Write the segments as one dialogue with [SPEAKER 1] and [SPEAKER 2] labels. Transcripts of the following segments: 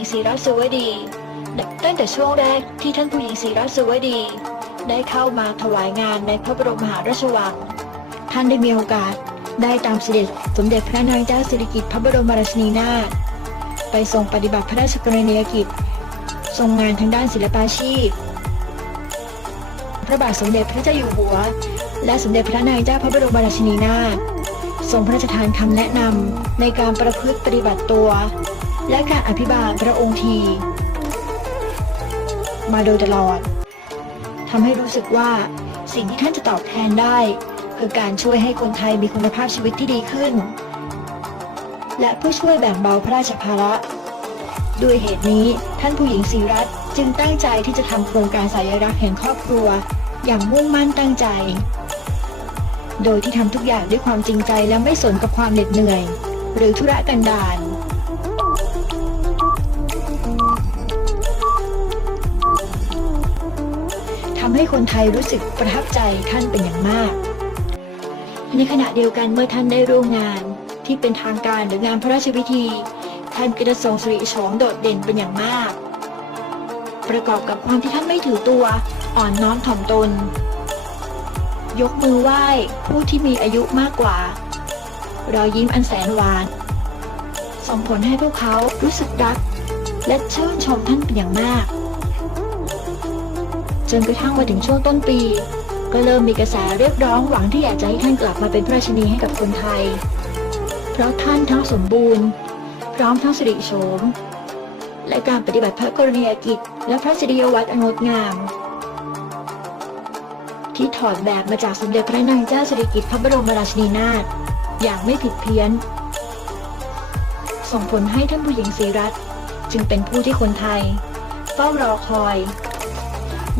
[SPEAKER 1] งศิรัสวดี ตั้งแต่ช่วงแรกที่ท่านผู้หญิงศรีรัสวดี ได้เข้ามาถวายงานในพระบรมมหาราชวัง ท่านได้มีโอกาสได้ตามเสด็จสมเด็จพระนางเจ้าสิริกิติ์พระบรมราชินีนาถไปทรงปฏิบัติพระราชกรณียกิจ ทรงงานทางด้านศิลปาชีพ พระบาทสมเด็จพระเจ้าอยู่หัว และสมเด็จพระนางเจ้าพระบรมราชินีนาถทรงพระราชทานคำแนะนำในการประพฤติปฏิบัติตัว และการอภิบาลพระองค์ที มาโดยตลอดทำให้รู้สึกว่าสิ่งที่ท่านจะตอบแทนได้ คือการช่วยให้คนไทยมีคุณภาพชีวิตที่ดีขึ้น และเพื่อช่วยแบ่งเบาพระราชภาระด้วยเหตุนี้ท่านผู้หญิงศรีรัตน์จึงตั้งใจที่จะทำโครงการสายรักแห่งครอบครัว อย่างมุ่งมั่นตั้งใจ โดยที่ทำทุกอย่างด้วยความจริงใจและไม่สนกับความเหน็ดเหนื่อย หรือธุระกันดารำให้คนไทยรู้สึกประทับใจท่านเป็นอย่างมาก ในขณะเดียวกันเมื่อท่านได้ร่วมงานที่เป็นทางการหรืองานพระราชพิธี ท่านก็จะทรงสิริโฉมโดดเด่นเป็นอย่างมาก ประกอบกับความที่ท่านไม่ถือตัวอ่อนน้อมถ่อมตน ยกมือไหว้ผู้ที่มีอายุมากกว่ารอยยิ้มอันแสนหวาน ส่งผลให้พวกเขารู้สึกรัก และชื่นชมท่านเป็นอย่างมาก จนกระทั่งมาถึงช่วงต้นปี ก็เริ่มมีกระแสเรียกร้องหวังที่อยากจะให้ท่านกลับมาเป็นพระราชินีให้กับคนไทย เพราะท่านทั้งสมบูรณ์ พร้อมทั้งสิริโฉมและการปฏิบัติพระกรณียกิจ และพระจริยวัตรอันงดงาม ที่ถอดแบบมาจากสมเด็จพระนางเจ้าสิริกิติ์พระบรมราชินีนาถอย่างไม่ผิดเพี้ยน ส่งผลให้ท่านผู้หญิงศรีรัตน์จึงเป็นผู้ที่คนไทย เฝ้ารอคอย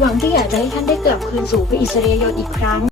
[SPEAKER 1] หวังที่อยากจะให้ท่านได้กลับคืนสู่พระอิสริยยศอีกครั้ง